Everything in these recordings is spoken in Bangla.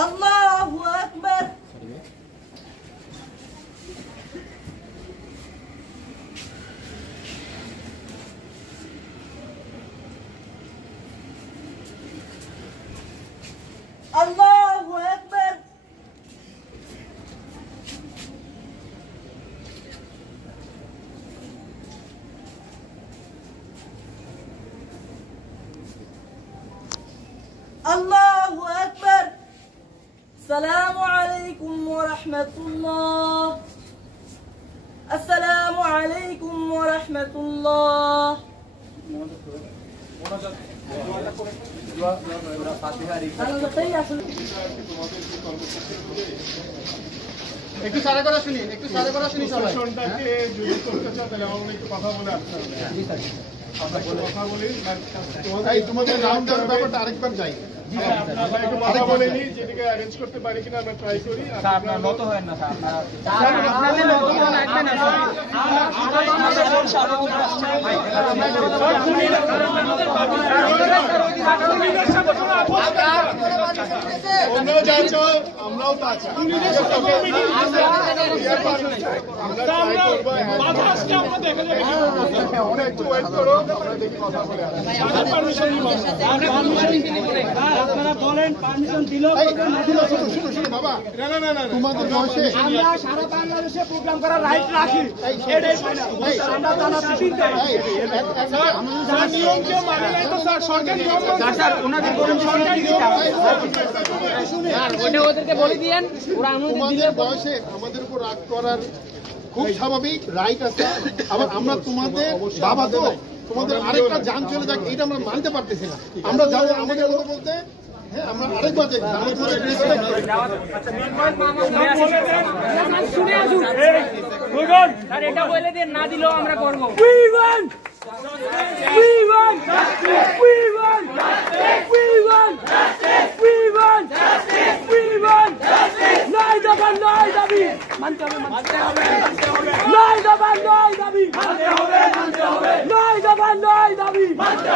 আল্লাহু আকবার। আল্লাহু আকবার। আল্লাহু আকবার। আসসালামু আলাইকুম ওয়া রাহমাতুল্লাহ। আসসালামু আলাইকুম ওয়া রাহমাতুল্লাহ। একটু সারা করা শুনি, একটু সারা করা শুনি সবাই। সেশনটাকে যদি করতে চাও তাহলে আমাদের একটু কথা বলে আসতে হবে। আমরা কথা বলি, তোমাদের রাউন্ডের ব্যাপারটা আরেকবার যাই। আমরা একটু কথা বলে নিই, যেটাকে অ্যারেঞ্জ করতে পারি কিনা আমরা ট্রাই করি। আপনারা নত হয় না স্যার, আপনাদের নত কোন একটা না স্যার। তোমরাও যাচ্ছ, আমরাও তো আছি। আমরা ট্রাই করবো। ওরা একটু ওয়েট করো, আমরা দেখি কথা বলে আসি। আপনারা বলেন পারমিশন দিল শুনো বাবা, না তোমাদের বয়সে আমরা সারা বাংলাদেশে প্রোগ্রাম করার রাইট রাখি। নিয়মকে মানে নাই তো স্যার, সরকার নিয়ম স্যার ওনাদের ওদেরকে বলে দিয়েন, ওরা তোমাদের বয়সে আমাদের উপর রাগ করার খুব স্বাভাবিক রাইট আছে। আবার আমরা তোমাদের বাবা তো, তোমাদের আরেকটা জান চলে যাক এটা আমরা মানতে পারতেছি না। আমরা যাবো আমাদের কথা বলতে। হ্যাঁ, আমরা আরেকবার দেখি আমরা তোমাদের রেসপেক্ট করি। স্যার এটা বলে দেন, না দিলেও আমরা করবো। মানতে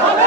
হবে।